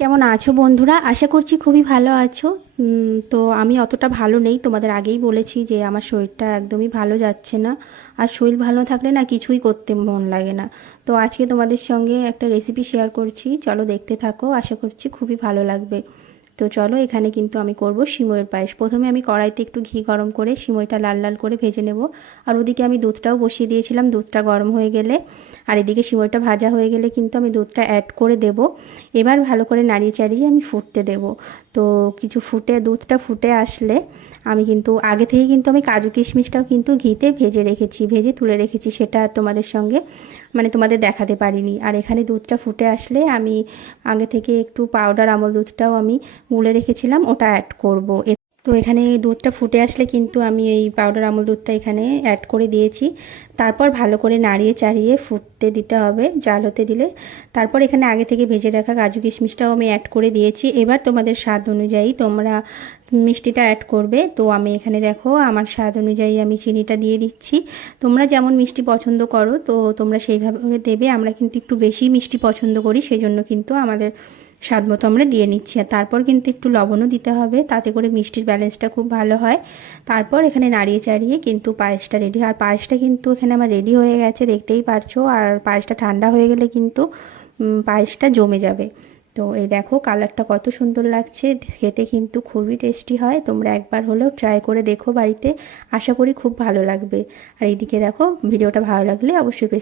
কেমন আছো বন্ধুরা? আশা করছি খুবই ভালো আছো। তো আমি অতটা ভালো নেই। তোমাদের আগেই বলেছি যে আমার শরীরটা একদমই ভালো যাচ্ছে না। আর শরীর ভালো থাকলে না কিছুই করতে মন লাগে না। তো আজকে তোমাদের সঙ্গে একটা রেসিপি শেয়ার করছি। চলো দেখতে থাকো। আশা করছি খুবই ভালো লাগবে। তো চলো, এখানে কিন্তু আমি করব সিমইয়ের পায়েস। প্রথমে আমি কড়াইতে একটু ঘি গরম করে সিমইটা লাল লাল করে ভেজে নেব। আর ওদিকে আমি দুধটাও বসিয়ে দিয়েছিলাম, দুধটা গরম হয়ে গেলে। আর এদিকে সিমইটা ভাজা হয়ে গেলে কিন্তু আমি দুধটা অ্যাড করে দেব। এবার ভালো করে নাড়িয়ে চাড়িয়ে আমি ফুটতে দেব। তো কিছু ফুটে, দুধটা ফুটে আসলে আমি কিন্তু আগে থেকে কিন্তু আমি কাজু কিশমিশটাও কিন্তু ঘিতে ভেজে রেখেছি, ভেজে তুলে রেখেছি, সেটা আর তোমাদের সঙ্গে মানে তোমাদের দেখাতে পারিনি। আর এখানে দুধটা ফুটে আসলে আমি আগে থেকে একটু পাউডার আমল দুধটাও আমি গুলে রেখেছিলাম, ওটা অ্যাড করব। তো এখানে দুধটা ফুটে আসলে কিন্তু আমি এই পাউডার আমল দুধটা এখানে অ্যাড করে দিয়েছি। তারপর ভালো করে নাড়িয়ে চাড়িয়ে ফুটতে দিতে হবে, জাল হতে দিলে। তারপর এখানে আগে থেকে ভেজে রাখা কাজু কিশমিশটাও আমি অ্যাড করে দিয়েছি। এবার তোমাদের স্বাদ অনুযায়ী তোমরা মিষ্টিটা অ্যাড করবে। তো আমি এখানে দেখো, আমার স্বাদ অনুযায়ী আমি চিনিটা দিয়ে দিচ্ছি। তোমরা যেমন মিষ্টি পছন্দ করো, তো তোমরা সেইভাবে দেবে। আমরা কিন্তু একটু বেশি মিষ্টি পছন্দ করি সেই জন্য কিন্তু আমাদের স্বাদ মতো আমরা দিয়ে নিচ্ছি। আর তারপর কিন্তু একটু লবণও দিতে হবে, তাতে করে মিষ্টির ব্যালেন্সটা খুব ভালো হয়। তারপর এখানে নাড়িয়ে চাড়িয়ে কিন্তু পায়েসটা রেডি আর পায়েসটা কিন্তু এখানে আমার রেডি হয়ে গেছে, দেখতেই পারছ। আর পায়েসটা ঠান্ডা হয়ে গেলে কিন্তু পায়েসটা জমে যাবে। তো এই দেখো কালারটা কত সুন্দর লাগছে। খেতে কিন্তু খুবই টেস্টি হয়। তোমরা একবার হলেও ট্রাই করে দেখো বাড়িতে। আশা করি খুব ভালো লাগবে। আর এইদিকে দেখো, ভিডিওটা ভালো লাগলে অবশ্যই বেশ